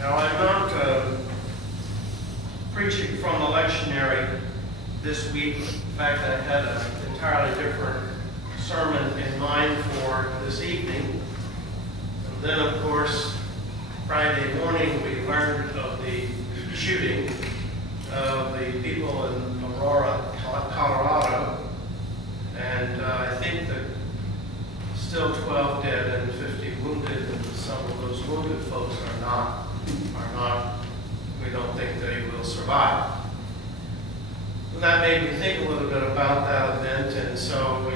Now, I'm not preaching from the lectionary this week. In fact, I had an entirely different sermon in mind for this evening. And then, of course, Friday morning, we learned of the shooting of the people in Aurora, Colorado. And I think that still 12 dead and 50 wounded, and some of those wounded folks are not, we don't think they will survive. And that made me think a little bit about that event, and so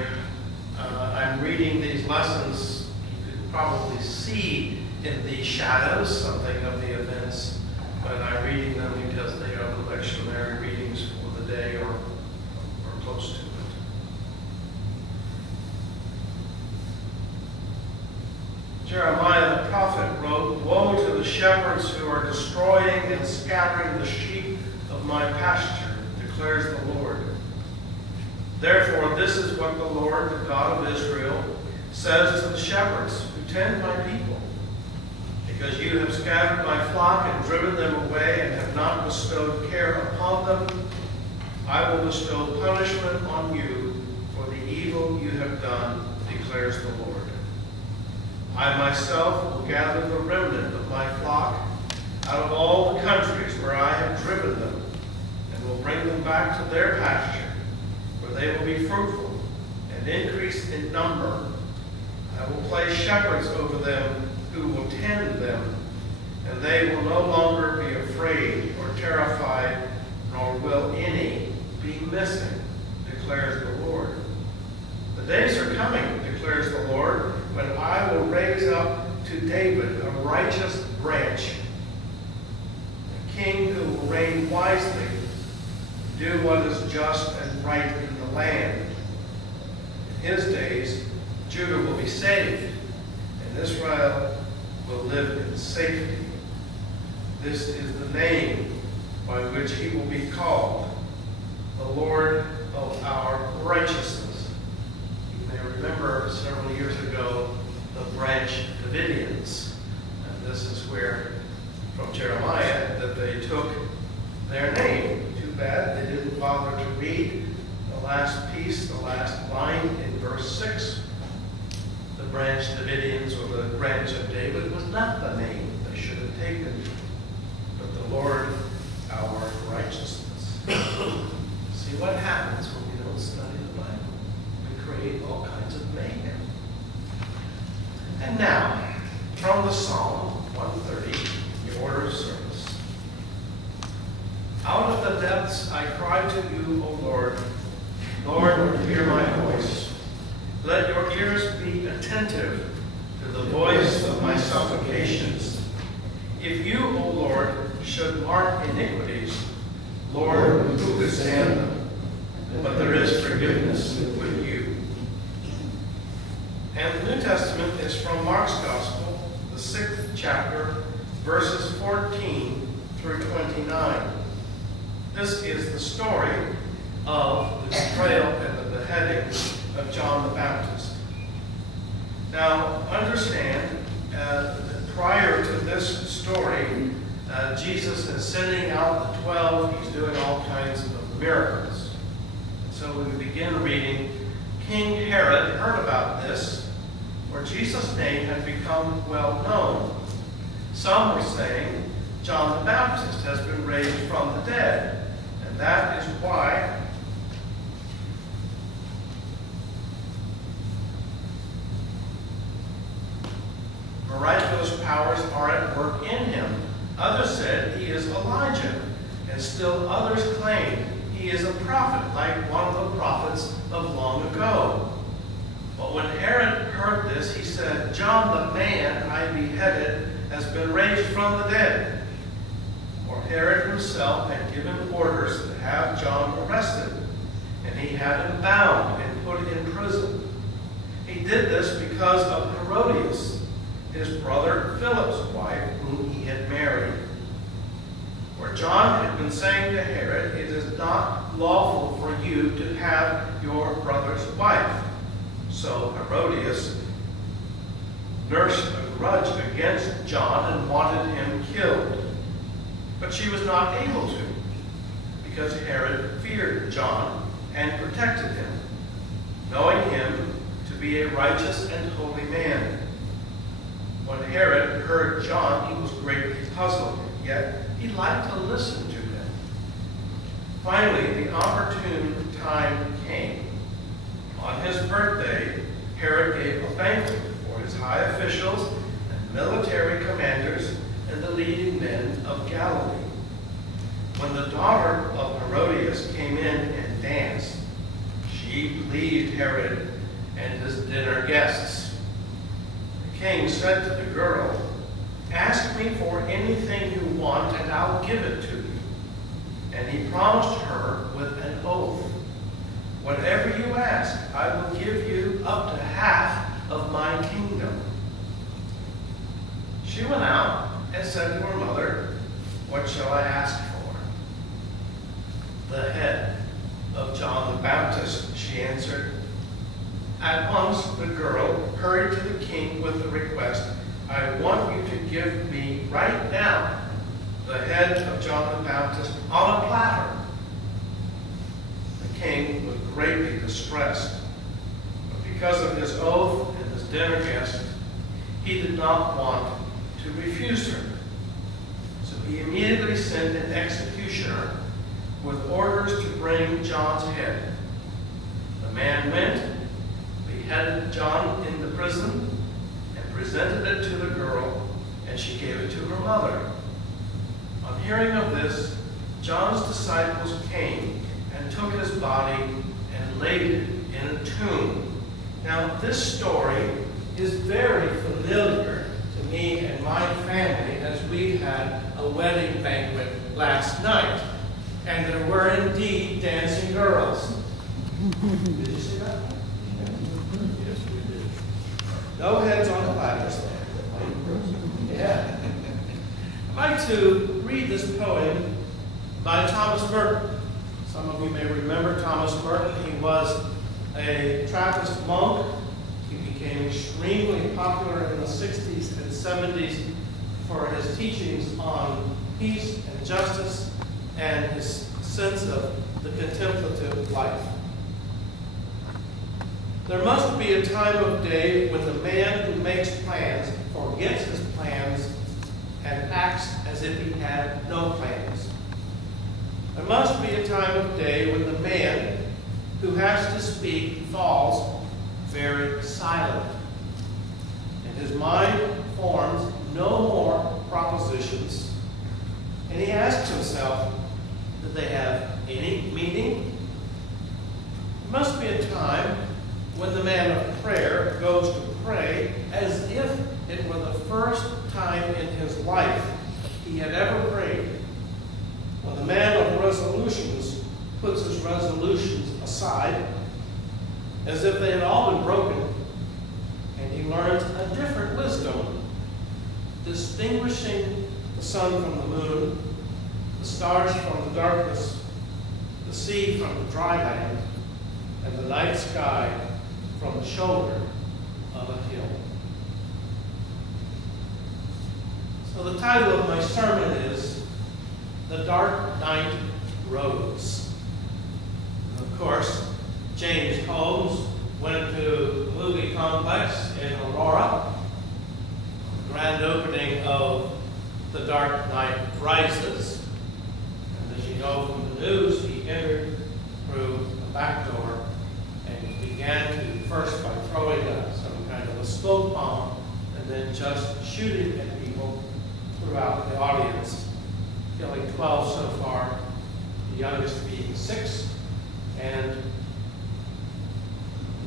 I'm reading these lessons. You could probably see in the shadows something of the events, but I'm reading them because they are the lectionary readings for the day or close to it. Jeremiah the prophet wrote, "Woe to the shepherds who are destroying and scattering the sheep of my pasture, declares the Lord. Therefore, this is what the Lord, the God of Israel, says to the shepherds who tend my people. Because you have scattered my flock and driven them away and have not bestowed care upon them, I will bestow punishment on you for the evil you have done, declares the Lord. I myself will gather the remnant of my flock out of all the countries where I have driven them, and will bring them back to their pasture, where they will be fruitful and increase in number. I will place shepherds over them who will tend them, and they will no longer be afraid or terrified, nor will any be missing, declares the Lord. The days are coming, declares the Lord, when I will raise up to David a righteous branch, a king who will reign wisely, do what is just and right in the land. In his days, Judah will be saved, and Israel will live in safety. This is the name by which he will be called, the Lord of our righteousness." You may remember several years ago the branch Davidians. And this is where, from Jeremiah, that they took their name. Too bad they didn't bother to read the last piece, the last line in verse 6. The branch Davidians, or the branch of David, was not the name they should have taken, but the Lord our righteousness. See what happens when we don't study the Bible. We create all kinds of mayhem. And now, from the Psalm 130, the order of service. Out of the depths I cry to you, O Lord. Lord, hear my voice. Let your ears be attentive to the voice of my supplications. If you, O Lord, should mark iniquities, Lord, who could stand them? But there is forgiveness with you. And the New Testament is from Mark's Gospel, the 6th chapter, verses 14 through 29. This is the story of the betrayal and the beheading of John the Baptist. Now, understand that prior to this story, Jesus is sending out the 12. He's doing all kinds of miracles. And so when we begin reading, King Herod heard about this, for Jesus' name had become well known. Some were saying, John the Baptist has been raised from the dead, and that is why miraculous powers are at work in him. Others said he is Elijah, and still others claimed he is a prophet, like one of the prophets of long ago. But when Herod heard this, he said, John the man I beheaded has been raised from the dead. For Herod himself had given orders to have John arrested, and he had him bound and put in prison. He did this because of Herodias, his brother Philip's wife, whom he had married. For John had been saying to Herod, it is not lawful for you to have your brother's wife. So Herodias nursed a grudge against John and wanted him killed. But she was not able to, because Herod feared John and protected him, knowing him to be a righteous and holy man. When Herod heard John, he was greatly puzzled, yet he liked to listen to him. Finally, the opportune time came. On his birthday, Herod gave a banquet for his high officials and military commanders and the leading men of Galilee. When the daughter of Herodias came in and danced, she pleased Herod and his dinner guests. The king said to the girl, "Ask me for anything you want, and I'll give it to you." And he promised her with an oath, "Whatever you ask, I will give you up to half of my kingdom." She went out and said to her mother, "What shall I ask for?" "The head of John the Baptist," she answered. At once the girl hurried to the king with the request, "I want you to give me right now the head of John the Baptist on a platter." The king was greatly distressed, but because of his oath and his dinner guest, he did not want to refuse her. So he immediately sent an executioner with orders to bring John's head. The man went, beheaded John in the prison, and presented it to the girl, and she gave it to her mother. On hearing of this, John's disciples came and took his body and laid it in a tomb. Now, this story is very familiar to me and my family, as we had a wedding banquet last night, and there were indeed dancing girls. Did you see that? Yes, we did. No heads on the platters. Yeah. I'd like to read this poem by Thomas Merton. Some of you may remember Thomas Merton. He was a Trappist monk. He became extremely popular in the 60s and 70s for his teachings on peace and justice and his sense of the contemplative life. There must be a time of day when the man who makes plans forgets his plans and acts as if he had no plans. There must be a time of day when the man who has to speak falls very silent, and his mind forms no more propositions, and he asks himself, did they have any meaning? There must be a time when the man of prayer goes to pray as if it were the first time in his life he had ever prayed. When the man of resolutions puts his resolutions aside as if they had all been broken, and he learns a different wisdom, distinguishing the sun from the moon, the stars from the darkness, the sea from the dry land, and the night sky from the shoulder of a hill. So the title of my sermon is The Dark Knight Rose. And of course, James Holmes went to the movie complex in Aurora, the grand opening of The Dark Knight Rises. And as you know from the news, he entered through the back door and began to first by throwing some kind of a smoke bomb and then just shooting at people throughout the audience, killing 12 so far, the youngest being 6, and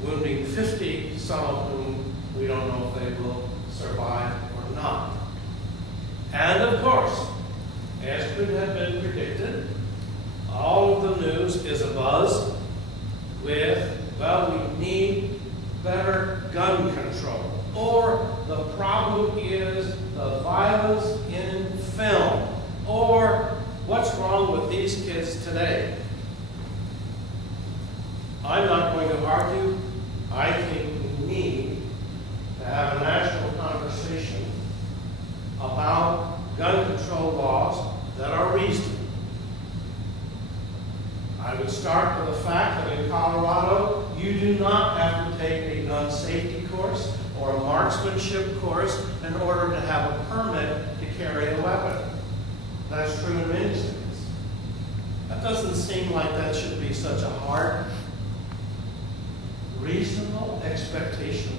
wounding 50, some of whom we don't know if they will survive or not. And of course, as could have been predicted, all of the news is abuzz with, well, we need better gun control. Or the problem is the violence in film. Or what's wrong with these kids today? I'm not going to argue. I think we need to have a national conversation gun control laws that are reasonable. I would start with the fact that in Colorado, you do not have to take a gun safety course or a marksmanship course in order to have a permit to carry a weapon. That's true in many states. That doesn't seem like that should be such a hard, reasonable expectation.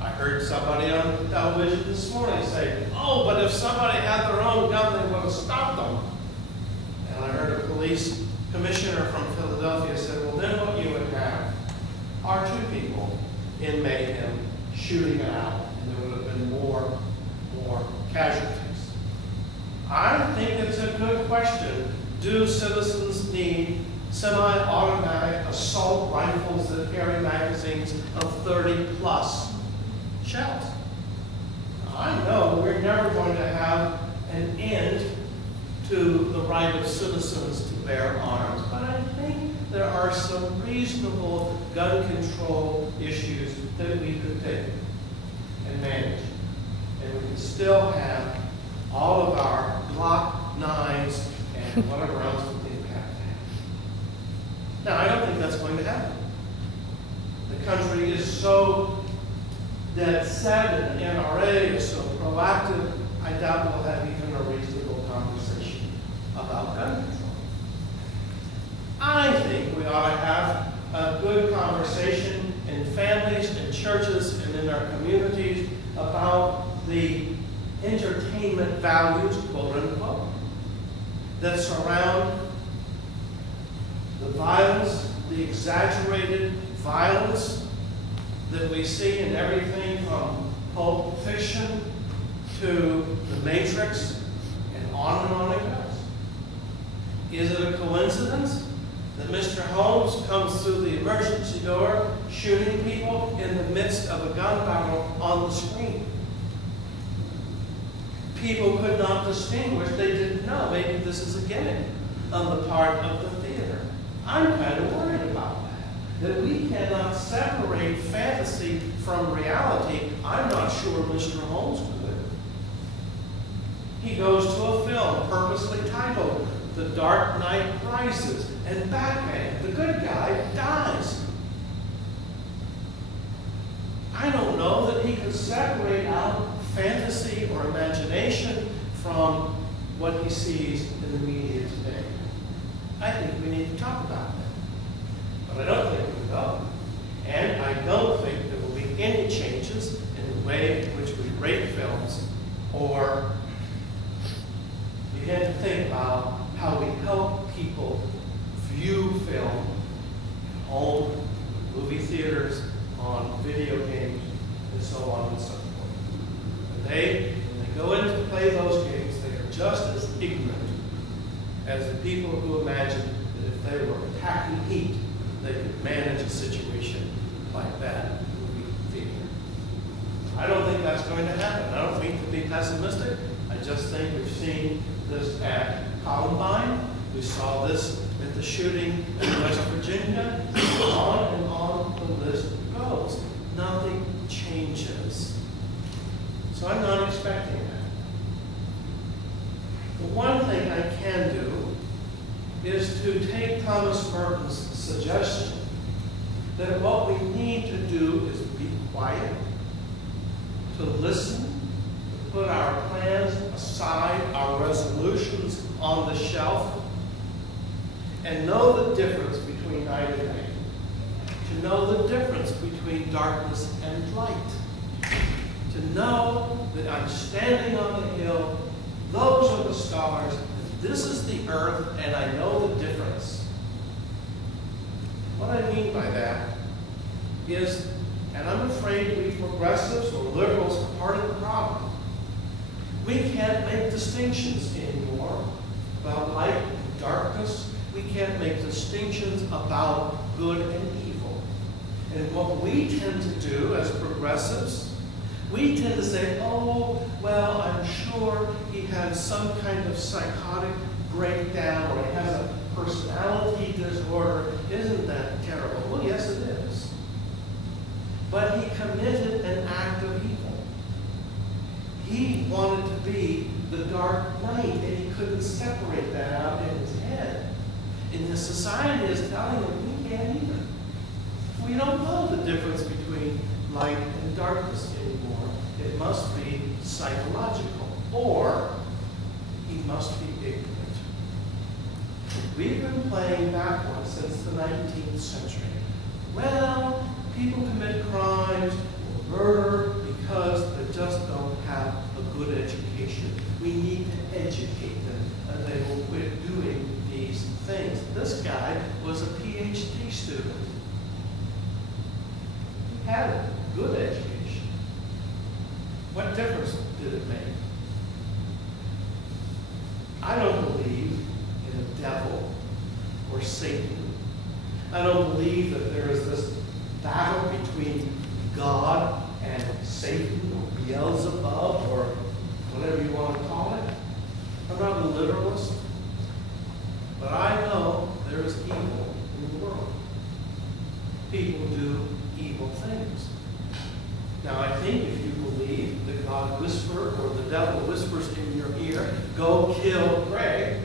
I heard somebody on television this morning say, oh, but if somebody had their own gun, they would have stopped them. And I heard a police commissioner from Philadelphia said, well, then what you would have are two people in mayhem shooting it out, and there would have been more casualties. I think it's a good question. Do citizens need semi-automatic assault rifles that carry magazines of 30+ shells? I know we're never going to have an end to the right of citizens to bear arms, but I think there are some reasonable gun control issues that we could take and manage. And we can still have all of our Glock 9s and whatever else we think we have to have. Now, I don't think that's going to happen. The country is so dead set, and the NRA is so proactive, I doubt we'll have even a reasonable conversation about gun control. I think we ought to have a good conversation in families, in churches, and in our communities about the entertainment values, quote unquote, that surround the violence, the exaggerated violence that we see in everything from Pulp Fiction to The Matrix and on it goes. Is it a coincidence that Mr. Holmes comes through the emergency door shooting people in the midst of a gun battle on the screen? People could not distinguish. They didn't know. Maybe this is a gimmick on the part of the theater. I'm kind of worried about that we cannot separate fantasy from reality. I'm not sure Mr. Holmes could. He goes to a film purposely titled The Dark Knight Rises, and Batman, the good guy, dies. I don't know that he could separate out fantasy or imagination from what he sees in the media today. I think we need to talk about that. But I don't think we will. And I don't think there will be any changes in the way in which we rate films or begin to think about how we help people view film at home, movie theaters, on video games, and so on and so forth. When they go in to play those games, they are just as ignorant as the people who imagine that if they were attacking heat, they could manage a situation like that in the movie theater. I don't think that's going to happen. I don't mean to be pessimistic. I just think we've seen this at Columbine. We saw this at the shooting in West Virginia. On the list goes. Nothing changes. So I'm not expecting that. The one thing I can do is to take Thomas Merton's suggestion that what we need to do is be quiet, to listen, to put our plans aside, our resolutions on the shelf, and know the difference between night and day, to know the difference between darkness and light, to know that I'm standing on the hill, those are the stars, this is the earth, and I know the difference. What I mean by that is, and I'm afraid we progressives or liberals are part of the problem, we can't make distinctions anymore about light and darkness. We can't make distinctions about good and evil. And what we tend to do as progressives, we tend to say, oh, well, I'm sure he has some kind of psychotic breakdown or he has a personality disorder. Isn't that terrible? Well, yes, it is. But he committed an act of evil. He wanted to be the dark night, and he couldn't separate that out in his head. And the society is telling him, we can't either. We don't know the difference between light and darkness anymore. It must be psychological, or he must be ignorant. We've been playing backwards since the 19th century. Well, people commit crimes or murder because they just don't have a good education. We need to educate them, and they will quit doing these things. This guy was a PhD student. He had a good education. What difference did it make? I don't believe in a devil or Satan. I don't believe that there is this battle between God and Satan or Beelzebub or whatever you want to call it. I'm not a literalist, but I know there is evil in the world. People do evil things. Now, I think if you believe that God whispered or the devil whispers in your ear, go kill Greg,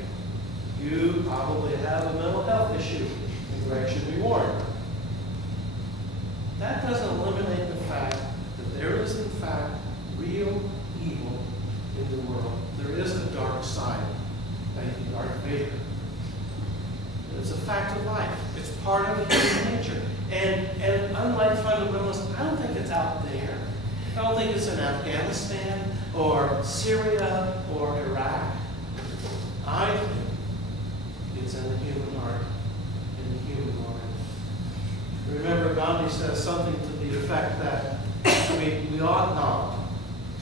you probably have a mental health issue, and Greg should be warned. That doesn't eliminate the fact that there is, in fact, real evil in the world. There is a dark side. Thank you, Darth Vader. It's a fact of life. It's part of human nature. And unlike fundamentalists, I don't think it's out there. I don't think it's in Afghanistan or Syria or Iraq. I think it's in the human heart, in the human mind. Remember, Gandhi says something to the effect that we ought not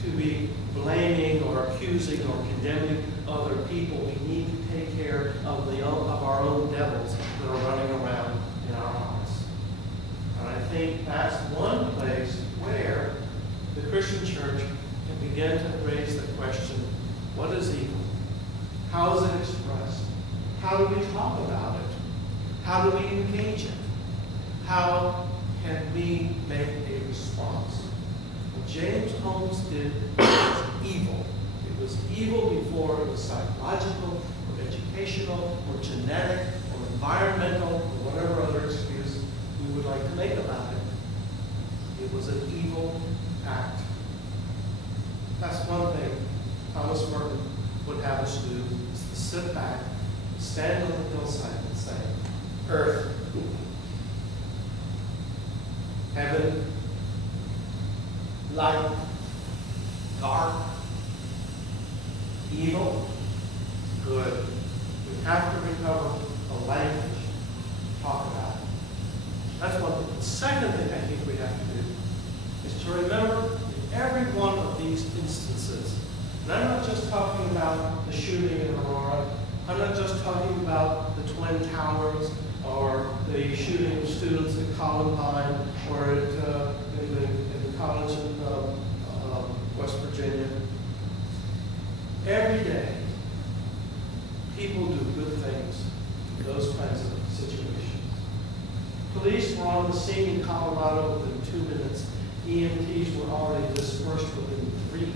to be blaming or accusing or condemning other people. We need to take care of our own devils that are running around in our hearts. And I think that's one place where the Christian church can begin to raise the question, what is evil? How is it expressed? How do we talk about it? How do we engage it? How can we make a response? What James Holmes did was evil. It was evil before it was psychological or educational or genetic or environmental or whatever other excuse we would like to make about it. It was an evil act. That's one thing Thomas Merton would have us do, is to sit back, stand on the hillside and say, earth, heaven, light, dark, evil, good. We have to recover a language to talk about it. That's one thing. The second thing I think we have to do is to remember in every one of these instances, and I'm not just talking about the shooting in Aurora, I'm not just talking about the Twin Towers or the shooting of students at Columbine or in the college in West Virginia. Every day, people do good things in those kinds of situations. Police were on the scene in Colorado within 2 minutes. EMTs were already dispersed within 3.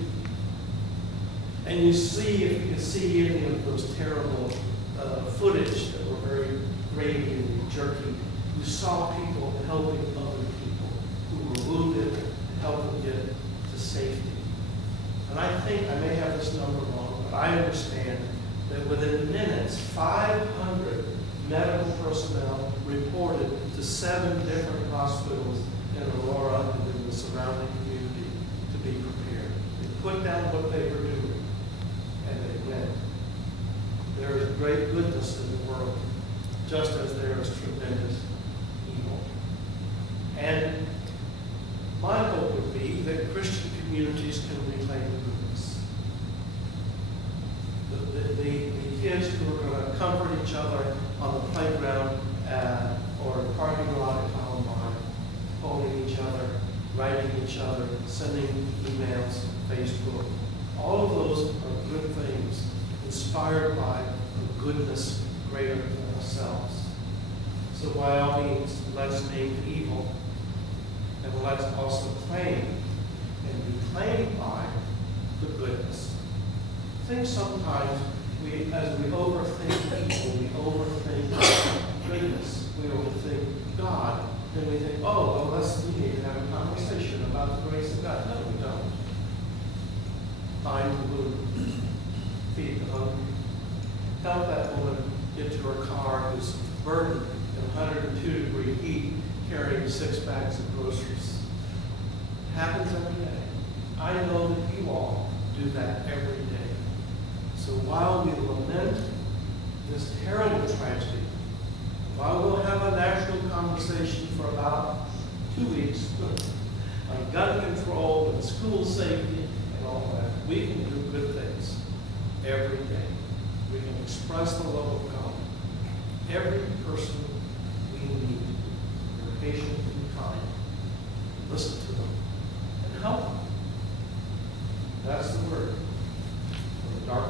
And you see, if you can see any of those terrible footage that were very grainy and jerky, you saw people helping other people who were wounded and help them get to safety. And I think, I may have this number wrong, but I understand that within minutes, 500 medical personnel reported to 7 different hospitals in Aurora and in the surrounding community to be prepared. They put down what they were doing, and they went. There is great goodness in the world, just as there is tremendous evil. And my hope would be that Christian communities can reclaim the goodness. The kids who are going to comfort each other on the playground or the parking lot at Columbine, holding each other, writing each other, sending emails, Facebook. All of those are good things, inspired by a goodness greater than ourselves. So by all means, let's name evil, and let's also claim and be claimed by the good. think sometimes as we overthink evil, we overthink goodness, we overthink God, then we think, oh, well, we need to have a conversation about the grace of God. No, we don't. Find the wounded, feed the hungry. Help that woman get to her car who's burdened in 102-degree heat, carrying 6 bags of groceries. It happens every day. I know that you all do that every day. So while we lament this terrible tragedy, while we'll have a national conversation for about 2 weeks on gun control and school safety and all that, we can do good things every day. We can express the love of God. Every person we meet, we're patient and kind. Listen to them and help them. That's the word. From the dark